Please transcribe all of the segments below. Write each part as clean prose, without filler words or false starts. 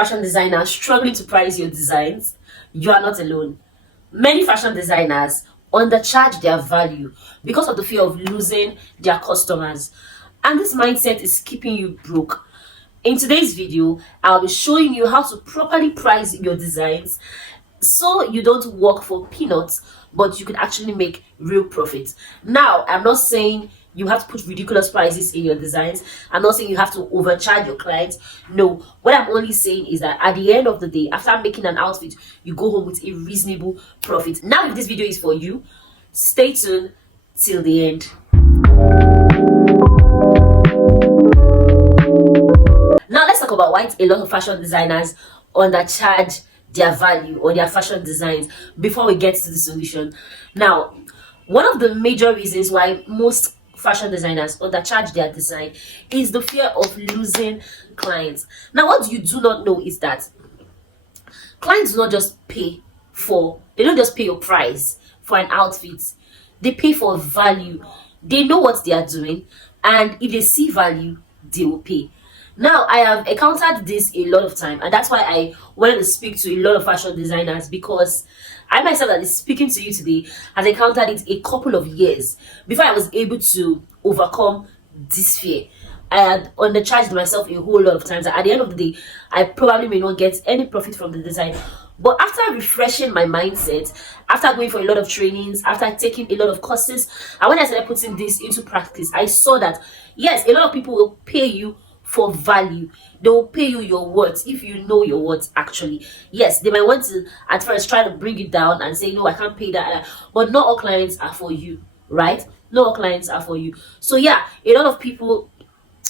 fashion designer struggling to price your designs, you are not alone. Many fashion designers undercharge their value because of the fear of losing their customers. And this mindset is keeping you broke. In today's video, I'll be showing you how to properly price your designs so you don't work for peanuts, but you can actually make real profits. Now, I'm not saying you have to put ridiculous prices in your designs. I'm not saying you have to overcharge your clients. No, what I'm only saying is that at the end of the day, after making an outfit, you go home with a reasonable profit. Now, if this video is for you, stay tuned till the end. Now, let's talk about why a lot of fashion designers undercharge their value or their fashion designs before we get to the solution. Now, one of the major reasons why most fashion designers undercharge their design is the fear of losing clients. Now, what you do not know is that clients do not just pay they don't just pay your price for an outfit. They pay for value. They know what they are doing, and if they see value, they will pay. Now, I have encountered this a lot of time, and that's why I wanted to speak to a lot of fashion designers, because I myself that is speaking to you today has encountered it a couple of years before I was able to overcome this fear. I had undercharged myself a whole lot of times. At the end of the day, I probably may not get any profit from the design. But after refreshing my mindset, after going for a lot of trainings, after taking a lot of courses, and when I started putting this into practice, I saw that yes, a lot of people will pay you for value. They will pay you your worth if you know your worth actually. Yes, they might want to at first try to bring it down and say, no, I can't pay that. But not all clients are for you, right? Not all clients are for you. So yeah, a lot of people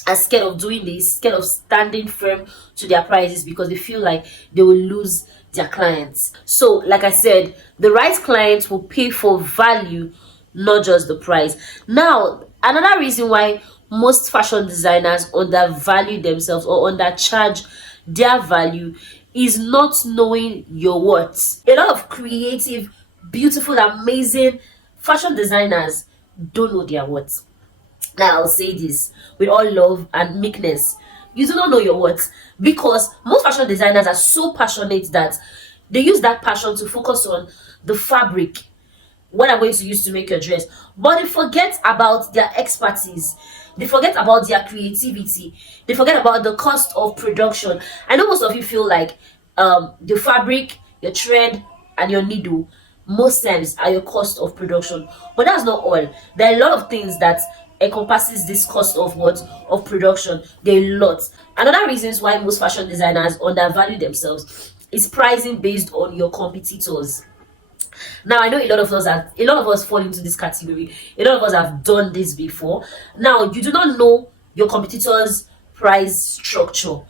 are scared of doing this, scared of standing firm to their prices because they feel like they will lose their clients. So like I said, the right clients will pay for value, not just the price. Now, another reason why most fashion designers undervalue themselves or undercharge their value is not knowing your worth. A lot of creative, beautiful, amazing fashion designers don't know their worth. Now, I'll say this with all love and meekness. You do not know your worth, because most fashion designers are so passionate that they use that passion to focus on the fabric, what I'm going to use to make your dress, but they forget about their expertise. They forget about their creativity. They forget about the cost of production. I know most of you feel like the fabric, your thread, and your needle most times are your cost of production, but that's not all. There are a lot of things that encompasses this cost of production. There are a lot. Another reasons why most fashion designers undervalue themselves is pricing based on your competitors. Now, I know a lot of us fall into this category. A lot of us have done this before. Now, you do not know your competitors' price structure.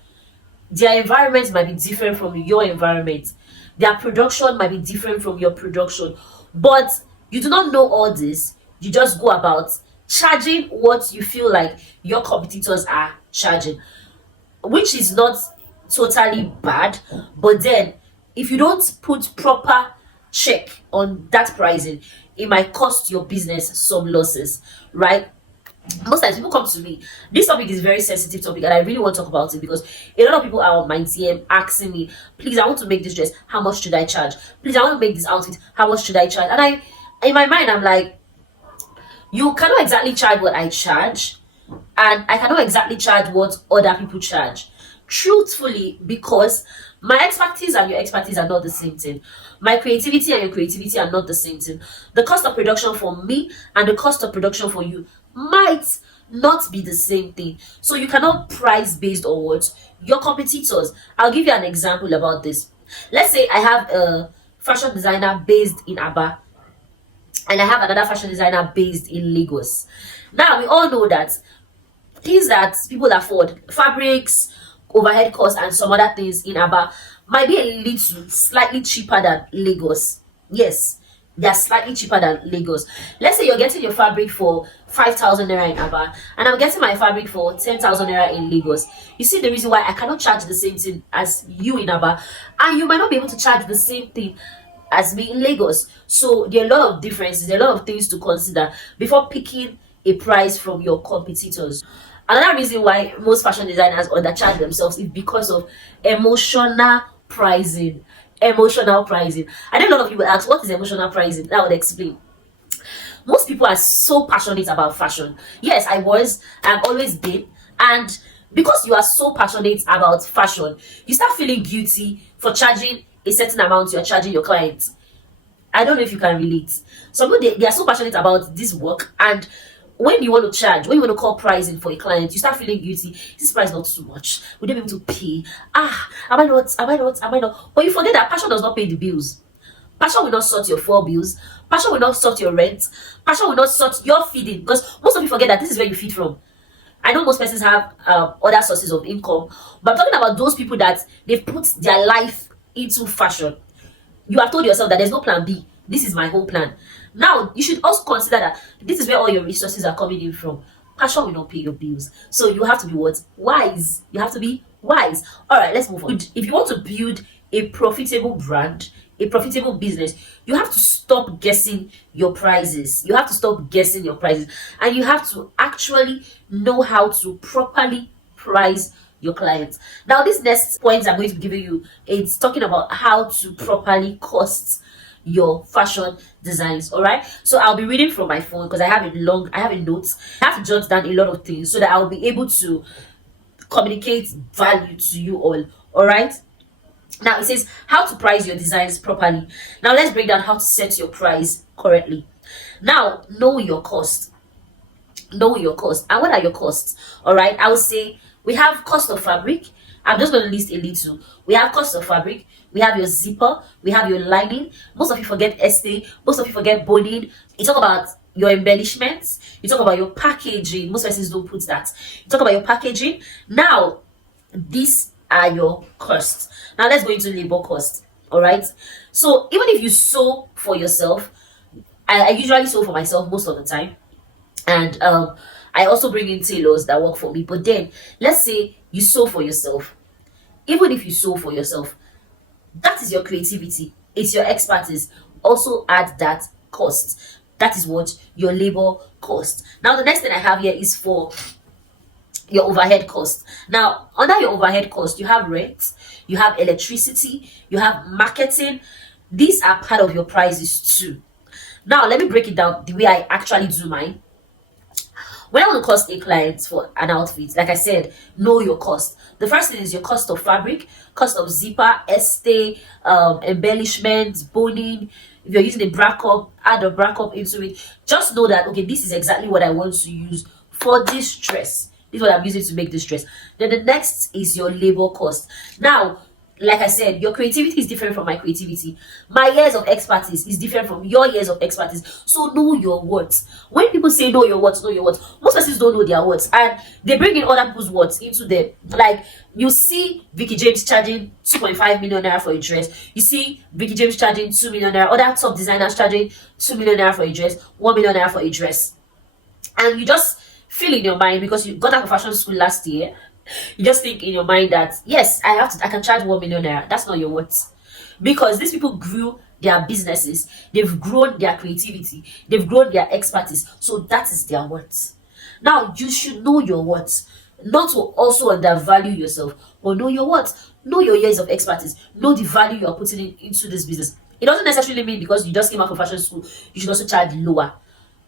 Their environment might be different from your environment. Their production might be different from your production. But you do not know all this. You just go about charging what you feel like your competitors are charging, which is not totally bad. But then, if you don't put proper check on that pricing, it might cost your business some losses, right? Most times people come to me, this topic is a very sensitive topic and I really want to talk about it because a lot of people are on my DM asking me, please, I want to make this dress, how much should I charge? Please, I want to make this outfit, how much should I charge? And in my mind, I'm like, you cannot exactly charge what I charge, and I cannot exactly charge what other people charge, truthfully, because my expertise and your expertise are not the same thing. My creativity and your creativity are not the same thing. The cost of production for me and the cost of production for you might not be the same thing. So you cannot price based on what your competitors. I'll give you an example about this. Let's say I have a fashion designer based in Aba and I have another fashion designer based in Lagos. Now, we all know that things that people afford, fabrics, overhead costs, and some other things in Aba might be a little slightly cheaper than Lagos. Yes, they are slightly cheaper than Lagos. Let's say you're getting your fabric for 5,000 naira in Aba, and I'm getting my fabric for 10,000 naira in Lagos. You see the reason why I cannot charge the same thing as you in Aba, and you might not be able to charge the same thing as me in Lagos. So there are a lot of differences, there are a lot of things to consider before picking a price from your competitors. Another reason why most fashion designers undercharge themselves is because of emotional pricing. Emotional pricing. I know a lot of people ask, what is emotional pricing? I would explain. Most people are so passionate about fashion. Yes, I've always been. And because you are so passionate about fashion, you start feeling guilty for charging a certain amount you're charging your clients. I don't know if you can relate. Some people they are so passionate about this work, and when you want to charge, when you want to call pricing for a client, you start feeling guilty. This price not too much. Would they be able to pay? Am I not? Am I not? Am I not? But you forget that passion does not pay the bills. Passion will not sort your four bills. Passion will not sort your rent. Passion will not sort your feeding, because most of you forget that this is where you feed from. I know most persons have other sources of income, but I'm talking about those people that they've put their life into fashion. You have told yourself that there's no plan B. This is my whole plan. Now, you should also consider that this is where all your resources are coming in from. Passion will not pay your bills. So you have to be what? Wise. You have to be wise. All right, let's move on. If you want to build a profitable brand, a profitable business, you have to stop guessing your prices. You have to stop guessing your prices. And you have to actually know how to properly price your clients. Now, this next point I'm going to be giving you, it's talking about how to properly cost your fashion designs. All right, so I'll be reading from my phone because I have a notes. I have to jot down a lot of things so that I'll be able to communicate value to you all right. Now it says how to price your designs properly. Now let's break down how to set your price correctly. Now, know your cost. Know your cost. And what are your costs? All right, I would say we have cost of fabric. I'm just going to list a little. We have cost of fabric. We have your zipper. We have your lining. Most of you forget estee. Most of you forget boning. You talk about your embellishments. You talk about your packaging. Most persons don't put that. You talk about your packaging. Now, these are your costs. Now let's go into labor cost. All right. So even if you sew for yourself, I usually sew for myself most of the time, and I also bring in tailors that work for me. But then let's say you sew for yourself. Even if you sew for yourself, that is your creativity, it's your expertise. Also add that cost. That is what your labor cost. Now the next thing I have here is for your overhead cost. Now under your overhead cost, you have rent, you have electricity, you have marketing. These are part of your prices too. Now let me break it down the way I actually do mine. When I want to cost a client for an outfit, like I said, know your cost. The first thing is your cost of fabric, cost of zipper, estee, embellishments, boning. If you're using a bra cup, add a bra cup into it. Just know that, okay, this is exactly what I want to use for this dress. This is what I'm using to make this dress. Then the next is your labor cost. Now, like I said, your creativity is different from my creativity. My years of expertise is different from your years of expertise. So know your words. When people say know your words, know your words, most persons don't know their words, and they bring in other people's words into them. Like you see Vicky James charging 2.5 million naira for a dress. You see Vicky James charging 2 million naira. Other top designers charging 2 million naira for a dress, 1 million naira for a dress, and you just feel in your mind, because you got out of fashion school last year, you just think in your mind that yes, I can charge 1 million naira. That's not your worth, because these people grew their businesses, they've grown their creativity, they've grown their expertise, so that is their worth. Now you should know your worth, not to also undervalue yourself, but know your worth, know your years of expertise, know the value you're putting into this business. It doesn't necessarily mean because you just came out from fashion school you should also charge lower.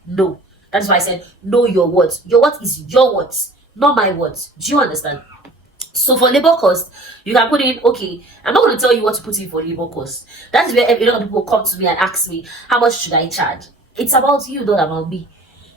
No, that's why I said know your worth. Your worth is your worth, not my worth. Do you understand? So for labor cost, you can put in, okay, I'm not going to tell you what to put in for labor cost. That is where a lot of people come to me and ask me, how much should I charge? It's about you, not about me.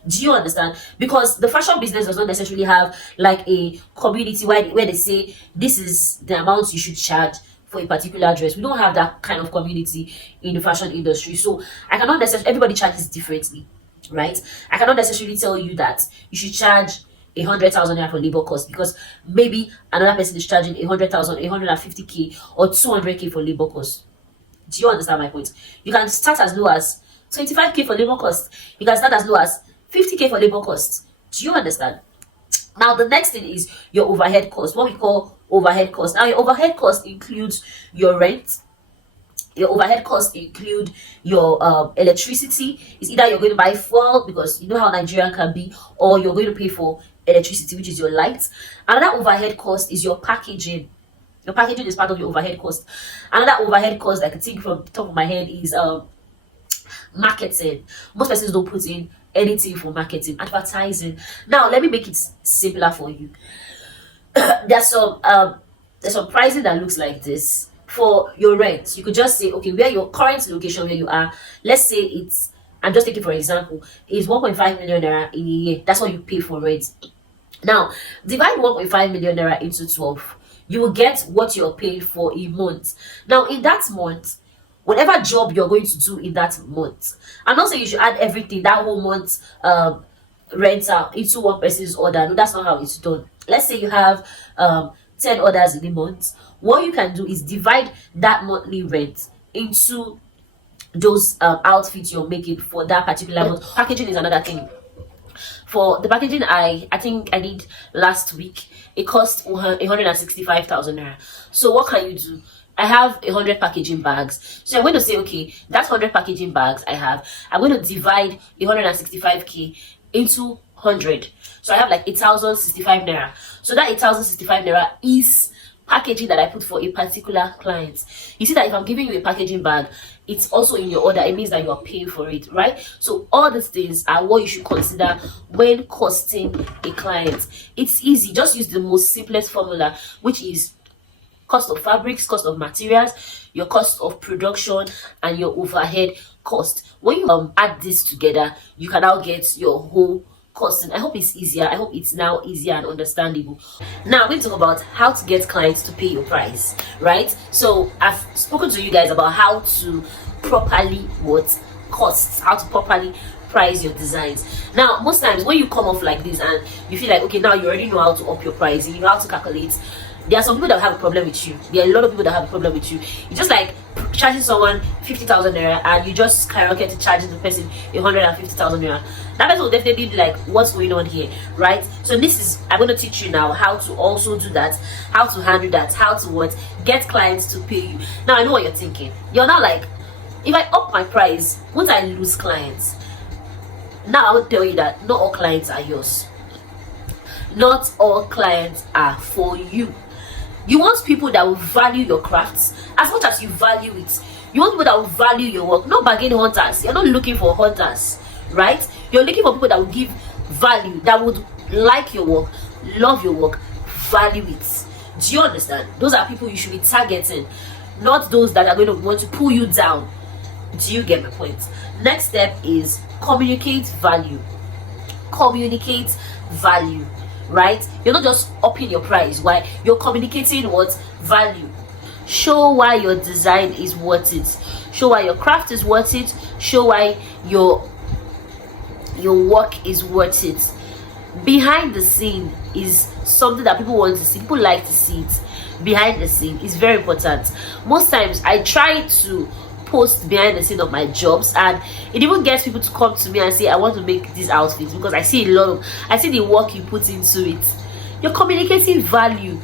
Do you understand? Because the fashion business does not necessarily have like a community where they say this is the amount you should charge for a particular dress. We don't have that kind of community in the fashion industry. So I cannot necessarily, everybody charges differently, right? I cannot necessarily tell you that you should charge 100,000 naira for labor cost, because maybe another person is charging 100,000, 150k, or 200k for labor cost. Do you understand my point? You can start as low as 25k for labor cost. You can start as low as 50k for labor cost. Do you understand? Now the next thing is your overhead cost, what we call overhead cost. Now your overhead cost includes your rent, Your overhead costs include your electricity. It's either you're going to buy fuel, because you know how Nigeria can be, or you're going to pay for electricity, which is your lights. Another overhead cost is your packaging. Your packaging is part of your overhead cost. Another overhead cost I can think from the top of my head is marketing. Most persons don't put in anything for marketing, advertising. Now let me make it simpler for you. there's some pricing that looks like this. For your rent, you could just say, okay, where your current location, where you are, let's say it's, I'm just taking for example, is 1.5 million naira in a year. That's what you pay for rent. Now divide 1.5 million naira into 12, you will get what you're paying for a month. Now in that month, whatever job you're going to do in that month, I'm not saying you should add everything that whole month rental into one person's order. No, that's not how it's done. Let's say you have 10 orders in a month. What you can do is divide that monthly rent into those outfits you're making for that particular month. Packaging is another thing. For the packaging, I think I did last week, it cost 165,000 naira. So what can you do? I have 100 packaging bags. So I'm going to say, okay, that's 100 packaging bags I have. I'm going to divide 165k into 100. So I have like 8,065 naira. So that 8,065 naira is packaging that I put for a particular client. You see that if I'm giving you a packaging bag, it's also in your order. It means that you are paying for it, right? So all these things are what you should consider when costing a client. It's easy. Just use the most simplest formula, which is cost of fabrics, cost of materials, your cost of production, and your overhead cost. When you add this together, you can now get your whole costing. I hope it's easier. I hope it's now easier and understandable. Now I'm going to talk about how to get clients to pay your price, right? So I've spoken to you guys about how to properly how to properly price your designs. Now most times when you come off like this and you feel like, okay, now you already know how to up your price, you know how to calculate. There are some people that have a problem with you. There are a lot of people that have a problem with you. It's just like charging someone 50,000 naira and you just skyrocket to charging the person 150,000 naira. That person will definitely be like, what's going on here, right? So this is, I'm going to teach you now how to also do that, how to handle that, how to get clients to pay you. Now I know what you're thinking. You're not like, if I up my price, won't I lose clients? Now I will tell you that not all clients are yours. Not all clients are for you. You want people that will value your crafts as much as you value it. You want people that will value your work, not bargain hunters. You're not looking for hunters, right? You're looking for people that will give value, that would like your work, love your work, value it. Do you understand? Those are people you should be targeting, not those that are going to want to pull you down. Do you get my point? Next step is communicate value. Communicate value. Right? You're not just upping your price. Why? You're communicating what? Value. Show why your design is worth it. Show why your craft is worth it. Show why your work is worth it. Behind the scene is something that people want to see. People like to see it. Behind the scene is very important. Most times I try to post behind the scene of my jobs, and it even gets people to come to me and say, I want to make these outfits, because I see the work you put into it. You're communicating value.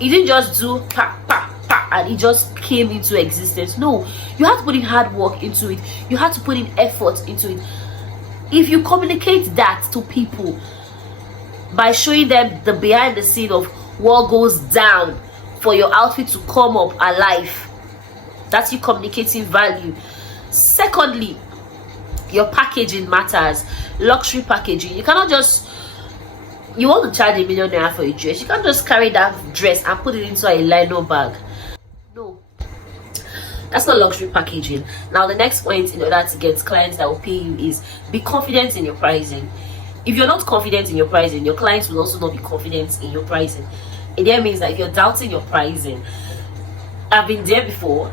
You didn't just do pa pa pa and it just came into existence. No, you have to put in hard work into it. You have to put in effort into it. If you communicate that to people by showing them the behind the scene of what goes down for your outfit to come up alive, that's you communicating value. Secondly, your packaging matters. Luxury packaging. You cannot just, you want to charge 1 million naira for a dress, you can't just carry that dress and put it into a nylon bag. No, that's not luxury packaging. Now the next point in order to get clients that will pay you is be confident in your pricing. If you're not confident in your pricing, your clients will also not be confident in your pricing. It then means that if you're doubting your pricing, I've been there before,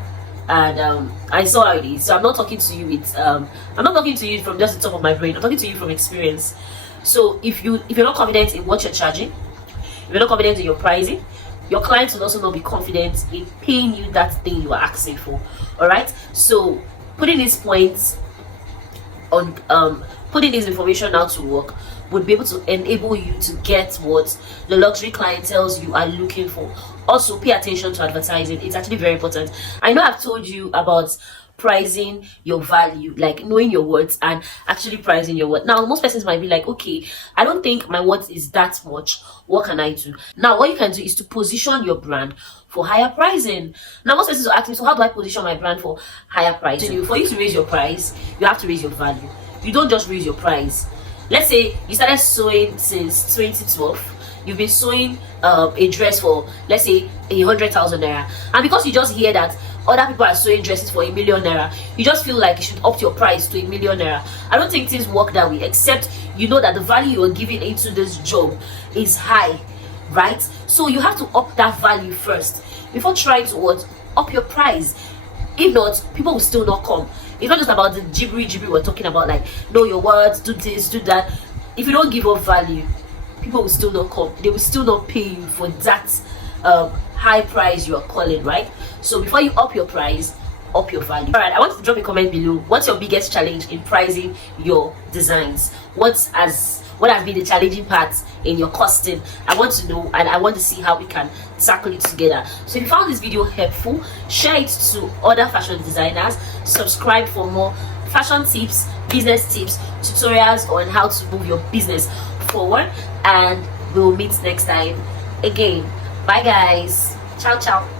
and I saw how it is. So I'm not talking to you with I'm not talking to you from just the top of my brain. I'm talking to you from experience. So if you're not confident in what you're charging, if you're not confident in your pricing, your clients will also not be confident in paying you that thing you are asking for. All right. So putting these points on, putting this information out to work, would be able to enable you to get what the luxury clientels you are looking for. Also, pay attention to advertising. It's actually very important. I know I've told you about pricing your value, like knowing your worth and actually pricing your worth. Now, most persons might be like, okay, I don't think my worth is that much. What can I do? Now, what you can do is to position your brand for higher pricing. Now, most persons will ask me, so how do I position my brand for higher pricing? For you to raise your price, you have to raise your value. You don't just raise your price. Let's say you started sewing since 2012. You've been sewing a dress for, let's say, 100,000 naira, and because you just hear that other people are sewing dresses for 1,000,000 naira, you just feel like you should up your price to 1,000,000 naira. I don't think things work that way, except you know that the value you're giving into this job is high, right? So you have to up that value first before trying to what? Up your price. If not, people will still not come. It's not just about the gibbery we're talking about, like know your words, do this, do that. If you don't give up value, people will still not come. They will still not pay you for that high price you are calling, right? So before you up your price, up your value. All right, I want you to drop a comment below. What's your biggest challenge in pricing your designs? What has been the challenging part in your costing? I want to know, and I want to see how we can tackle it together. So if you found this video helpful, share it to other fashion designers. Subscribe for more fashion tips, business tips, tutorials on how to move your business forward, and we'll meet next time again. Bye guys. Ciao ciao.